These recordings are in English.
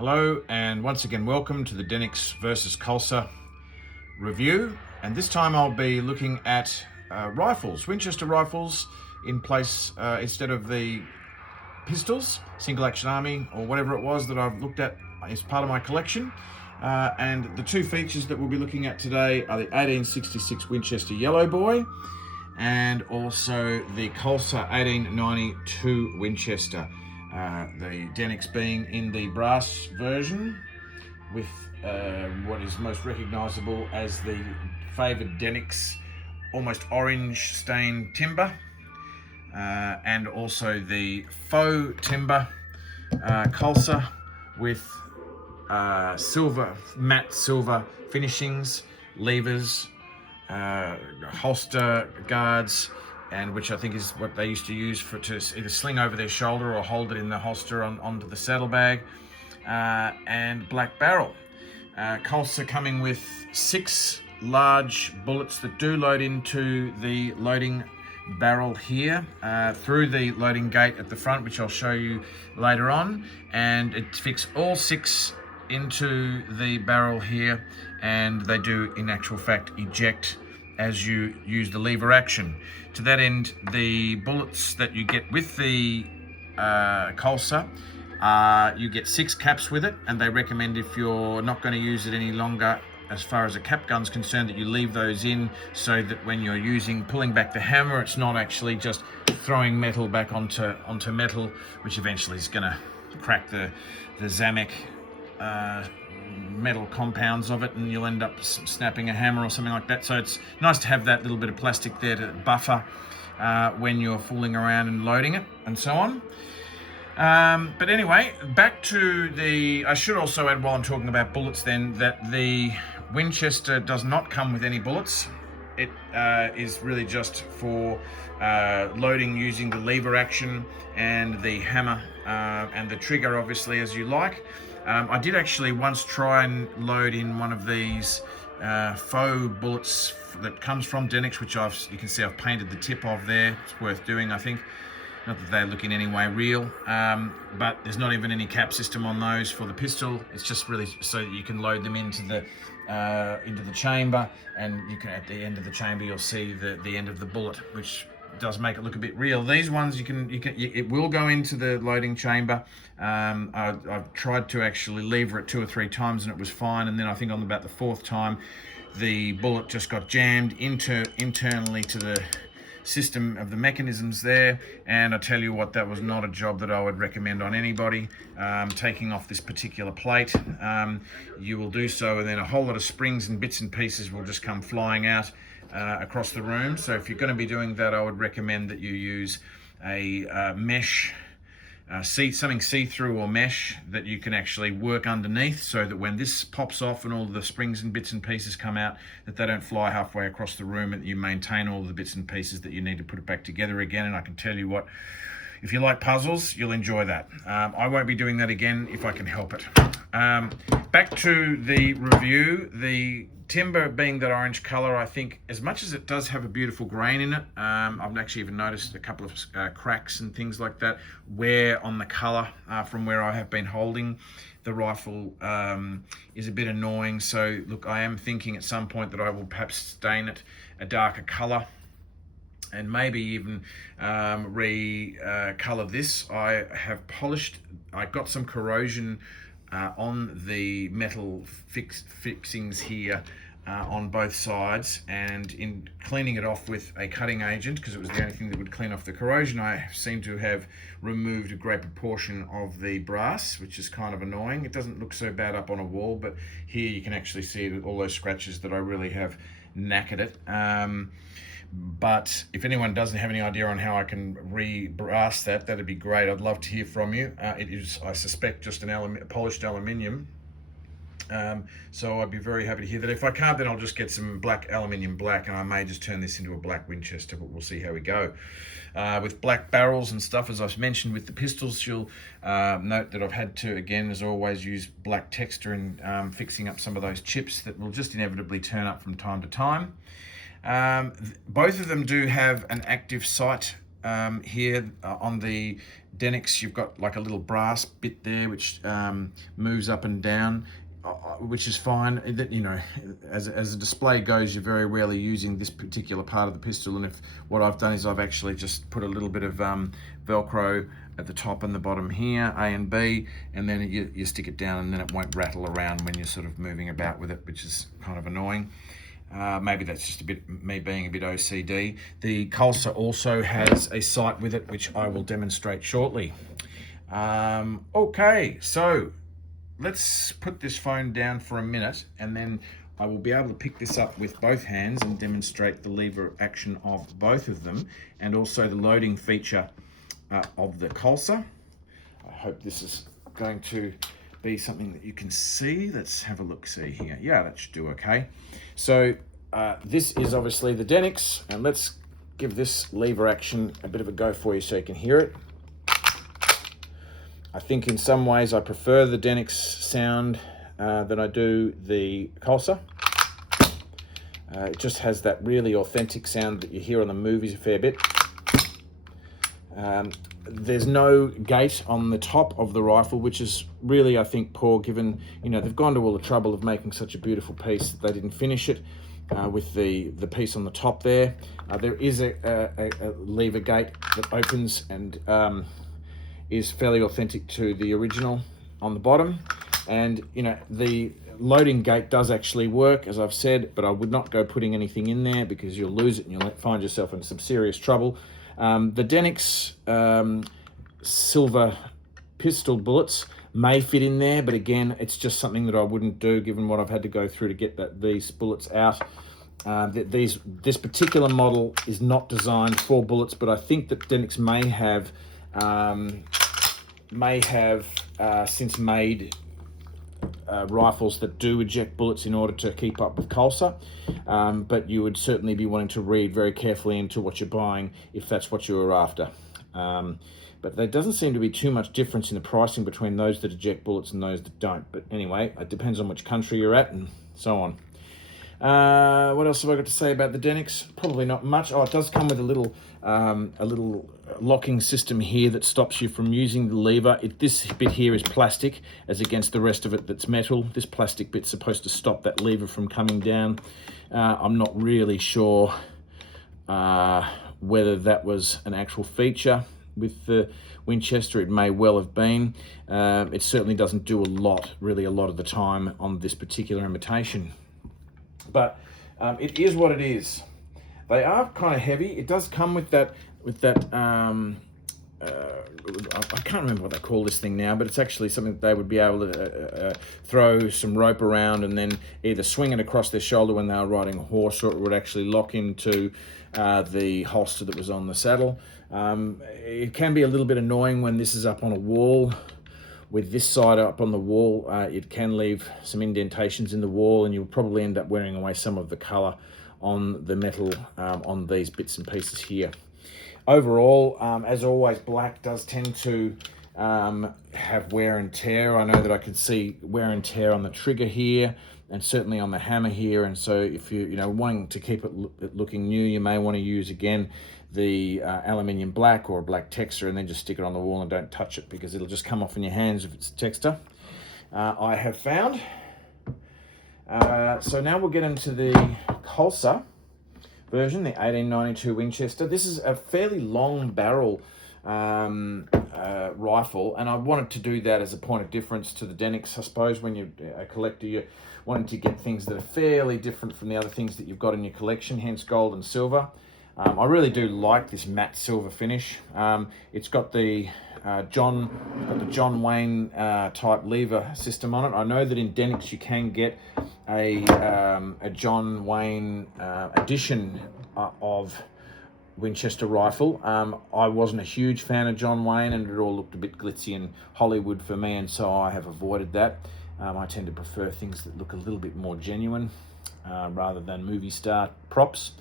Hello, and once again welcome to the Denix VS Kolser review, and this time I'll be looking at rifles, Winchester rifles, in place instead of the pistols, single action army or whatever it was that I've looked at as part of my collection. And the two features that we'll be looking at today are the 1866 Winchester Yellowboy and also the Kolser 1892 Winchester. The Dennix being in the brass version with what is most recognisable as the favoured Dennix almost orange stained timber, and also the faux timber Kulsa with silver, matte silver finishings, levers, holster guards, and which I think is what they used to use to either sling over their shoulder or hold it in the holster onto the saddlebag, and black barrel. Kolser coming with 6 large bullets that do load into the loading barrel here, through the loading gate at the front, which I'll show you later on, and it fits all 6 into the barrel here, and they do in actual fact eject as you use the lever action. To that end, the bullets that you get with the Kolser, you get 6 caps with it, and they recommend if you're not going to use it any longer as far as a cap gun's concerned, that you leave those in so that when you're pulling back the hammer, it's not actually just throwing metal back onto metal, which eventually is going to crack the Zamek metal compounds of it, and you'll end up snapping a hammer or something like that. So it's nice to have that little bit of plastic there to buffer when you're fooling around and loading it and so on. But anyway, back to I should also add, while I'm talking about bullets then, that the Winchester does not come with any bullets. It is really just for loading using the lever action and the hammer and the trigger, obviously, as you like. I did actually once try and load in one of these faux bullets that comes from Dennix, which you can see I've painted the tip of there. It's worth doing, I think. Not that they look in any way real, but there's not even any cap system on those for the pistol. It's just really so that you can load them into the chamber, and you can, at the end of the chamber, you'll see the end of the bullet, which does make it look a bit real. These ones it will go into the loading chamber. I've tried to actually lever it 2 or 3 times and it was fine, and then I think on about the 4th time the bullet just got jammed internally to the system of the mechanisms there, and I tell you what, that was not a job that I would recommend on anybody. Taking off this particular plate, you will do so, and then a whole lot of springs and bits and pieces will just come flying out across the room. So if you're going to be doing that, I would recommend that you use a mesh, something see-through or mesh that you can actually work underneath, so that when this pops off and all the springs and bits and pieces come out, that they don't fly halfway across the room, and that you maintain all the bits and pieces that you need to put it back together again. And I can tell you what, if you like puzzles, you'll enjoy that. I won't be doing that again if I can help it. Back to the review. The timber being that orange color, I think, as much as it does have a beautiful grain in it, I've actually even noticed a couple of cracks and things like that wear on the color from where I have been holding the rifle, is a bit annoying. So look, I am thinking at some point that I will perhaps stain it a darker color, and maybe even color this. I have polished, I got some corrosion on the metal fixings here on both sides, and in cleaning it off with a cutting agent, because it was the only thing that would clean off the corrosion, I seem to have removed a great proportion of the brass, which is kind of annoying. It doesn't look so bad up on a wall, but here you can actually see all those scratches that I really have knackered it. But if anyone doesn't have any idea on how I can re-brass that'd be great. I'd love to hear from you. It is, I suspect, just an polished aluminium. So I'd be very happy to hear that. If I can't, then I'll just get some aluminium black, and I may just turn this into a black Winchester, but we'll see how we go. With black barrels and stuff, as I've mentioned with the pistols, you'll note that I've had to, again, as always, use black texture in fixing up some of those chips that will just inevitably turn up from time to time. Both of them do have an active sight here on the Dennix, you've got like a little brass bit there which moves up and down, which is fine. That, you know, as a display goes, you're very rarely using this particular part of the pistol, and if what I've done is I've actually just put a little bit of Velcro at the top and the bottom here, A and B, and then you stick it down, and then it won't rattle around when you're sort of moving about with it, which is kind of annoying. Maybe that's just a bit me being a bit OCD. The Kolser also has a sight with it, which I will demonstrate shortly. Okay, so let's put this phone down for a minute, and then I will be able to pick this up with both hands and demonstrate the lever action of both of them, and also the loading feature of the Kolser. I hope this is going to be something that you can see. Let's have a look, see here. Yeah, that should do okay. So this is obviously the Dennix, and let's give this lever action a bit of a go for you so you can hear it. I think in some ways I prefer the Dennix sound than I do the Kolser. It just has that really authentic sound that you hear on the movies a fair bit. There's no gate on the top of the rifle, which is really, I think, poor, given, you know, they've gone to all the trouble of making such a beautiful piece that they didn't finish it with the piece on the top there. There is a lever gate that opens and is fairly authentic to the original on the bottom. And, you know, the loading gate does actually work, as I've said, but I would not go putting anything in there because you'll lose it and you'll find yourself in some serious trouble. The Denix silver pistol bullets may fit in there, but again, it's just something that I wouldn't do given what I've had to go through to get these bullets out. This particular model is not designed for bullets, but I think that Denix may have since made rifles that do eject bullets in order to keep up with Kolser, but you would certainly be wanting to read very carefully into what you're buying if that's what you were after. But there doesn't seem to be too much difference in the pricing between those that eject bullets and those that don't. But anyway, it depends on which country you're at and so on. What else have I got to say about the Denix? Probably not much. Oh, it does come with a little locking system here that stops you from using the lever. This bit here is plastic, as against the rest of it that's metal. This plastic bit's supposed to stop that lever from coming down. I'm not really sure whether that was an actual feature with the Winchester. It may well have been. It certainly doesn't do a lot of the time on this particular imitation. But it is what it is. They are kind of heavy. It does come with that I can't remember what they call this thing now, but it's actually something that they would be able to throw some rope around and then either swing it across their shoulder when they were riding a horse, or it would actually lock into the holster that was on the saddle. It can be a little bit annoying when this is up on a wall. With this side up on the wall, it can leave some indentations in the wall, and you'll probably end up wearing away some of the colour on the metal on these bits and pieces here. Overall, as always, black does tend to have wear and tear. I know that I can see wear and tear on the trigger here, and certainly on the hammer here. And so if you're wanting to keep it looking new, you may want to use again the aluminium black or a black texture, and then just stick it on the wall and don't touch it, because it'll just come off in your hands if it's texture. I have found. So now we'll get into the Kolser version, the 1892 Winchester. This is a fairly long barrel rifle, and I wanted to do that as a point of difference to the Denix. I suppose when you're a collector, you're wanting to get things that are fairly different from the other things that you've got in your collection, hence gold and silver. I really do like this matte silver finish. It's got the John Wayne type lever system on it. I know that in Denix you can get a John Wayne edition of Winchester rifle. I wasn't a huge fan of John Wayne, and it all looked a bit glitzy and Hollywood for me, and so I have avoided that. I tend to prefer things that look a little bit more genuine rather than movie star props.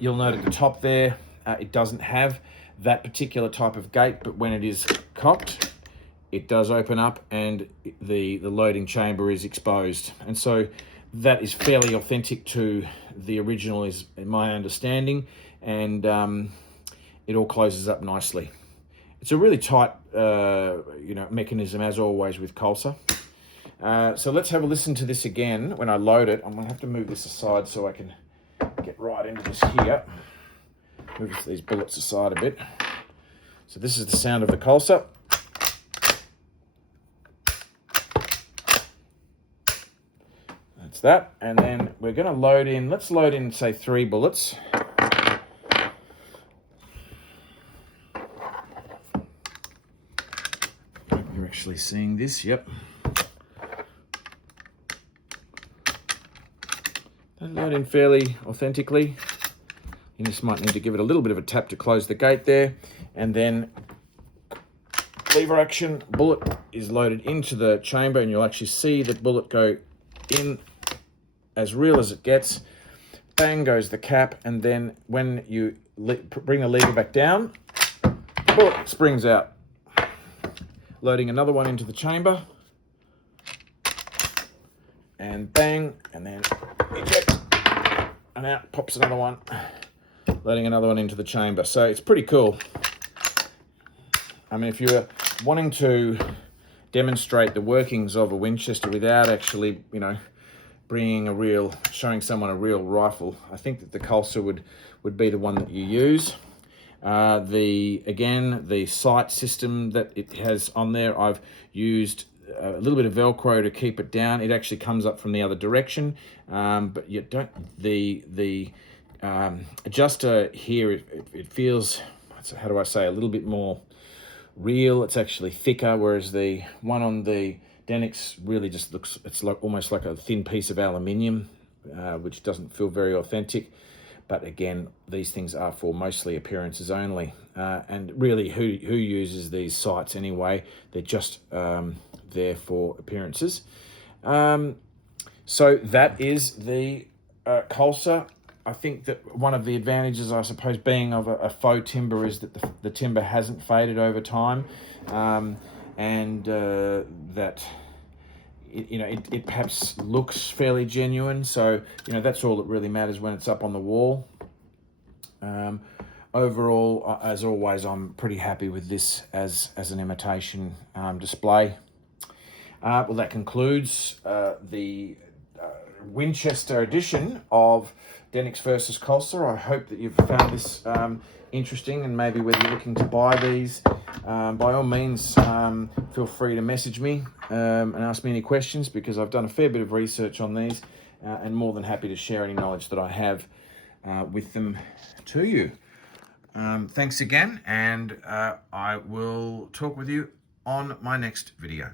You'll note at the top there, it doesn't have that particular type of gate, but when it is cocked, it does open up and the loading chamber is exposed. And so that is fairly authentic to the original, is my understanding. And it all closes up nicely. It's a really tight, mechanism, as always with Kolser. So let's have a listen to this again when I load it. I'm going to have to move this aside so I can get right into this here. Move these bullets aside a bit. So this is the sound of the Kolser. That's that. And then we're going to load in, let's load in, say, 3 bullets. You're actually seeing this, yep. They load in fairly authentically. You just might need to give it a little bit of a tap to close the gate there. And then lever action, bullet is loaded into the chamber, and you'll actually see the bullet go in as real as it gets. Bang goes the cap, and then when you bring the lever back down, the bullet springs out. Loading another one into the chamber, and bang, and then eject, and out pops another one. Loading another one into the chamber. So it's pretty cool. I mean, if you're wanting to demonstrate the workings of a Winchester without actually, showing someone a real rifle, I think that the Kolser would be the one that you use. The sight system that it has on there, I've used a little bit of Velcro to keep it down. It actually comes up from the other direction, but you don't. The adjuster here, it feels, how do I say, a little bit more real. It's actually thicker, whereas the one on the Dennix really just looks, it's like almost like a thin piece of aluminium, which doesn't feel very authentic. But again, these things are for mostly appearances only. And really, who uses these sights anyway? They're just there for appearances. So that is the Kolser. I think that one of the advantages, I suppose, being of a faux timber is that the timber hasn't faded over time, and that it perhaps looks fairly genuine. So that's all that really matters when it's up on the wall. Overall, as always, I'm pretty happy with this as an imitation display. Well, that concludes the Winchester edition of Denix vs Kolser. I hope that you've found this interesting, and maybe whether you're looking to buy these, by all means, feel free to message me and ask me any questions, because I've done a fair bit of research on these, and more than happy to share any knowledge that I have with them to you. Thanks again, and I will talk with you on my next video.